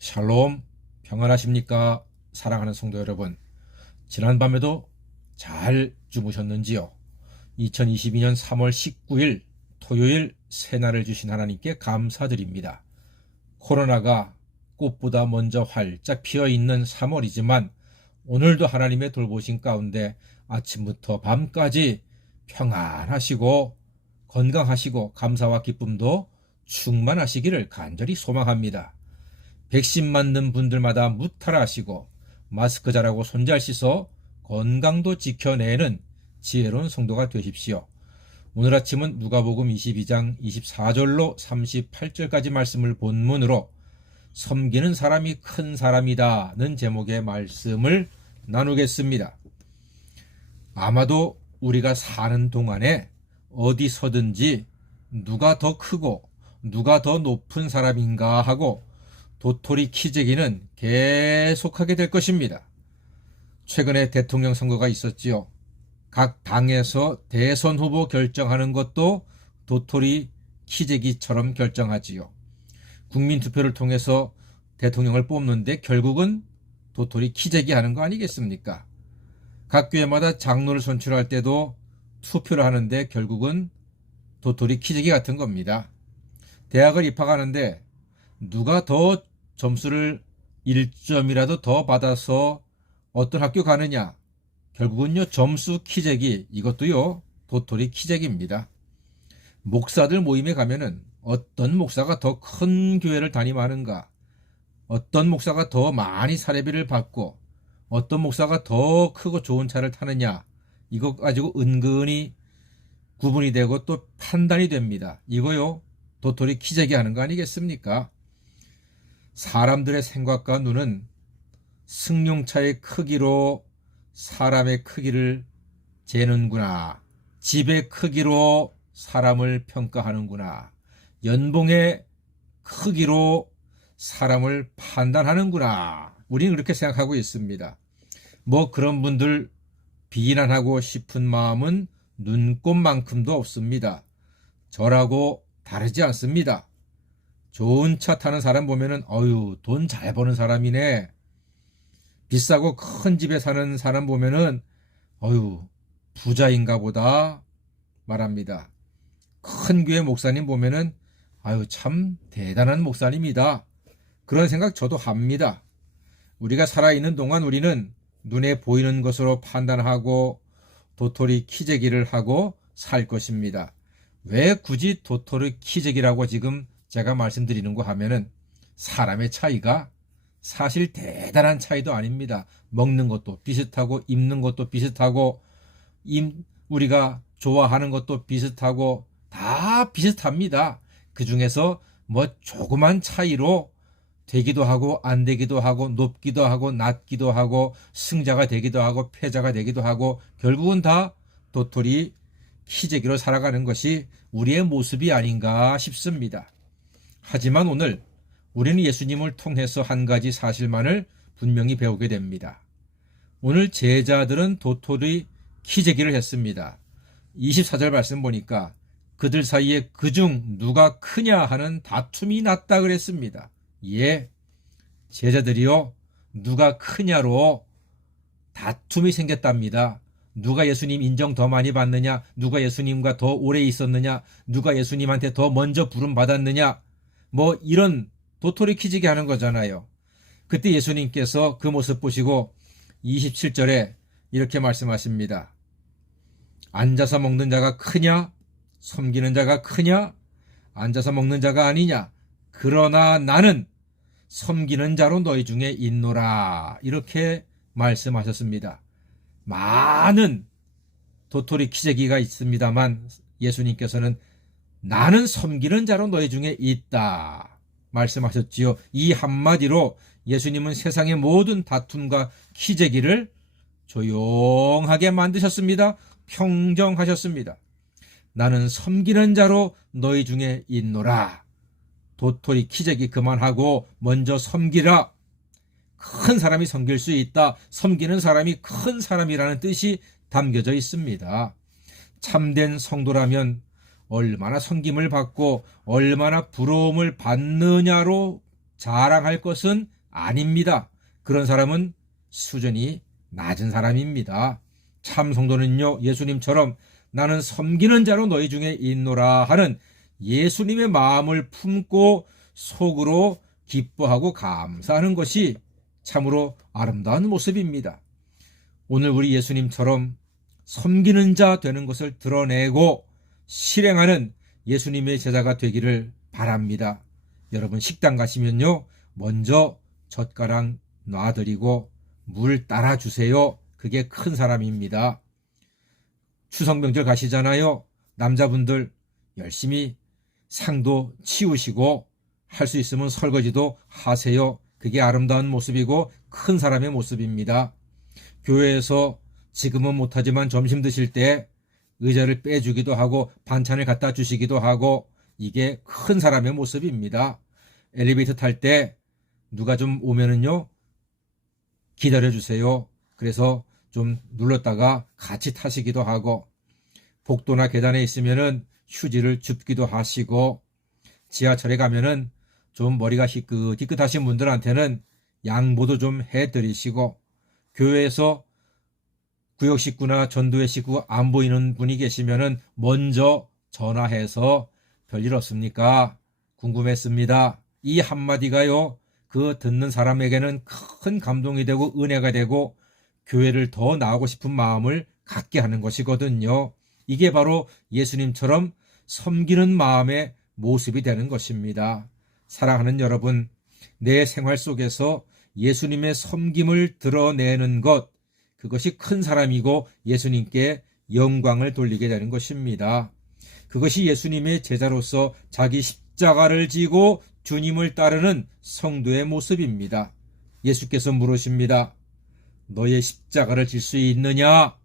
샬롬, 평안하십니까? 사랑하는 성도 여러분, 지난밤에도 잘 주무셨는지요? 2022년 3월 19일 토요일 새날을 주신 하나님께 감사드립니다. 코로나가 꽃보다 먼저 활짝 피어있는 3월이지만 오늘도 하나님의 돌보신 가운데 아침부터 밤까지 평안하시고 건강하시고 감사와 기쁨도 충만하시기를 간절히 소망합니다. 백신 맞는 분들마다 무탈하시고 마스크 잘하고 손 잘 씻어 건강도 지켜내는 지혜로운 성도가 되십시오. 오늘 아침은 누가복음 22장 24절로 38절까지 말씀을 본문으로 섬기는 사람이 큰 사람이다는 제목의 말씀을 나누겠습니다. 아마도 우리가 사는 동안에 어디서든지 누가 더 크고 누가 더 높은 사람인가 하고 도토리 키재기는 계속하게 될 것입니다. 최근에 대통령 선거가 있었지요. 각 당에서 대선 후보 결정하는 것도 도토리 키재기처럼 결정하지요. 국민투표를 통해서 대통령을 뽑는데 결국은 도토리 키재기 하는 거 아니겠습니까? 각 교회마다 장로를 선출할 때도 투표를 하는데 결국은 도토리 키재기 같은 겁니다. 대학을 입학하는데 누가 더 점수를 1점이라도 더 받아서 어떤 학교 가느냐, 결국은요 점수 키재기, 이것도요 도토리 키재기입니다. 목사들 모임에 가면은 어떤 목사가 더 큰 교회를 담임하는가, 어떤 목사가 더 많이 사례비를 받고 어떤 목사가 더 크고 좋은 차를 타느냐, 이거 가지고 은근히 구분이 되고 또 판단이 됩니다. 이거요 도토리 키재기 하는 거 아니겠습니까? 사람들의 생각과 눈은 승용차의 크기로 사람의 크기를 재는구나. 집의 크기로 사람을 평가하는구나. 연봉의 크기로 사람을 판단하는구나. 우리는 그렇게 생각하고 있습니다. 뭐 그런 분들 비난하고 싶은 마음은 눈꼽만큼도 없습니다. 저라고 다르지 않습니다. 좋은 차 타는 사람 보면은 어휴 돈 잘 버는 사람이네. 비싸고 큰 집에 사는 사람 보면은 어휴 부자인가 보다 말합니다. 큰 교회 목사님 보면은 아유 참 대단한 목사님이다. 그런 생각 저도 합니다. 우리가 살아있는 동안 우리는 눈에 보이는 것으로 판단하고 도토리 키재기를 하고 살 것입니다. 왜 굳이 도토리 키재기라고 지금 제가 말씀드리는 거 하면은 사람의 차이가 사실 대단한 차이도 아닙니다. 먹는 것도 비슷하고 입는 것도 비슷하고 우리가 좋아하는 것도 비슷하고 다 비슷합니다. 그 중에서 뭐 조그만 차이로 되기도 하고 안 되기도 하고 높기도 하고 낮기도 하고 승자가 되기도 하고 패자가 되기도 하고 결국은 다 도토리 키재기로 살아가는 것이 우리의 모습이 아닌가 싶습니다. 하지만 오늘 우리는 예수님을 통해서 한 가지 사실만을 분명히 배우게 됩니다. 오늘 제자들은 도토리 키재기를 했습니다. 24절 말씀 보니까 그들 사이에 그중 누가 크냐 하는 다툼이 났다 그랬습니다. 예, 제자들이요 누가 크냐로 다툼이 생겼답니다. 누가 예수님 인정 더 많이 받느냐, 누가 예수님과 더 오래 있었느냐, 누가 예수님한테 더 먼저 부름 받았느냐, 뭐 이런 도토리 키재기 하는 거잖아요. 그때 예수님께서 그 모습 보시고 27절에 이렇게 말씀하십니다. 앉아서 먹는 자가 크냐? 섬기는 자가 크냐? 앉아서 먹는 자가 아니냐? 그러나 나는 섬기는 자로 너희 중에 있노라. 이렇게 말씀하셨습니다. 많은 도토리 키재기가 있습니다만 예수님께서는 나는 섬기는 자로 너희 중에 있다 말씀하셨지요. 이 한마디로 예수님은 세상의 모든 다툼과 키재기를 조용하게 만드셨습니다. 평정하셨습니다. 나는 섬기는 자로 너희 중에 있노라. 도토리 키재기 그만하고 먼저 섬기라. 큰 사람이 섬길 수 있다. 섬기는 사람이 큰 사람이라는 뜻이 담겨져 있습니다. 참된 성도라면 얼마나 섬김을 받고 얼마나 부러움을 받느냐로 자랑할 것은 아닙니다. 그런 사람은 수준이 낮은 사람입니다. 참 성도는요, 예수님처럼 나는 섬기는 자로 너희 중에 있노라 하는 예수님의 마음을 품고 속으로 기뻐하고 감사하는 것이 참으로 아름다운 모습입니다. 오늘 우리 예수님처럼 섬기는 자 되는 것을 드러내고 실행하는 예수님의 제자가 되기를 바랍니다. 여러분 식당 가시면요, 먼저 젓가락 놔드리고 물 따라주세요. 그게 큰 사람입니다. 추석명절 가시잖아요. 남자분들 열심히 상도 치우시고 할 수 있으면 설거지도 하세요. 그게 아름다운 모습이고 큰 사람의 모습입니다. 교회에서 지금은 못하지만 점심 드실 때 의자를 빼주기도 하고 반찬을 갖다 주시기도 하고 이게 큰 사람의 모습입니다. 엘리베이터 탈 때 누가 좀 오면은요, 기다려주세요. 그래서 좀 눌렀다가 같이 타시기도 하고, 복도나 계단에 있으면은 휴지를 줍기도 하시고, 지하철에 가면은 좀 머리가 희끗하신 분들한테는 양보도 좀 해드리시고, 교회에서 구역 식구나 전도회 식구 안 보이는 분이 계시면은 먼저 전화해서 별일 없습니까? 궁금했습니다. 이 한마디가요, 그 듣는 사람에게는 큰 감동이 되고 은혜가 되고 교회를 더 나오고 싶은 마음을 갖게 하는 것이거든요. 이게 바로 예수님처럼 섬기는 마음의 모습이 되는 것입니다. 사랑하는 여러분, 내 생활 속에서 예수님의 섬김을 드러내는 것, 그것이 큰 사람이고 예수님께 영광을 돌리게 되는 것입니다. 그것이 예수님의 제자로서 자기 십자가를 지고 주님을 따르는 성도의 모습입니다. 예수께서 물으십니다. 너의 십자가를 질 수 있느냐?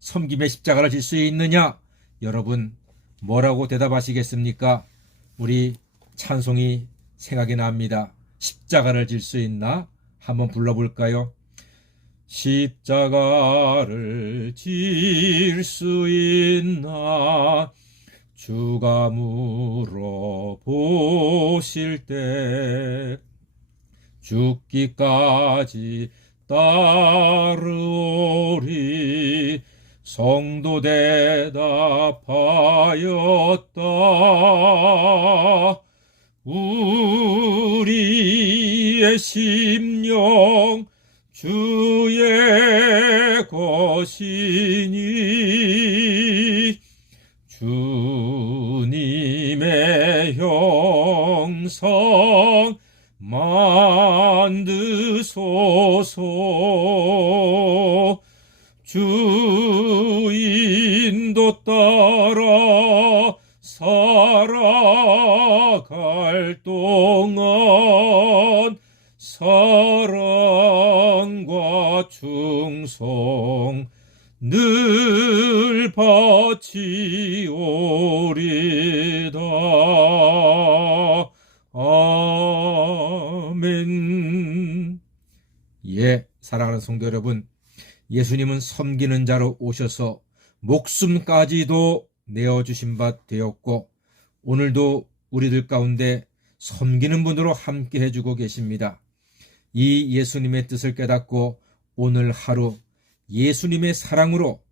섬김의 십자가를 질 수 있느냐? 여러분 뭐라고 대답하시겠습니까? 우리 찬송이 생각이 납니다. 십자가를 질 수 있나? 한번 불러볼까요? 십자가를 질 수 있나? 주가 물어보실 때 죽기까지 따르오리. 성도 대답하였다. 우리의 심령 주의 것이니 주님의 형상 만드소서. 주 인도 따라 살아갈 동안 사랑과 충성 늘 바치오리다. 아멘. 예, 사랑하는 성도 여러분, 예수님은 섬기는 자로 오셔서 목숨까지도 내어주신 바 되었고 오늘도 우리들 가운데 섬기는 분으로 함께 해주고 계십니다. 이 예수님의 뜻을 깨닫고 오늘 하루 예수님의 사랑으로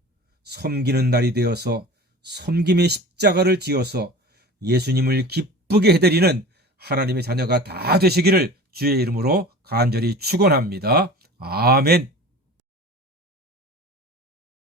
섬기는 날이 되어서 섬김의 십자가를 지어서 예수님을 기쁘게 해드리는 하나님의 자녀가 다 되시기를 주의 이름으로 간절히 축원합니다. 아멘.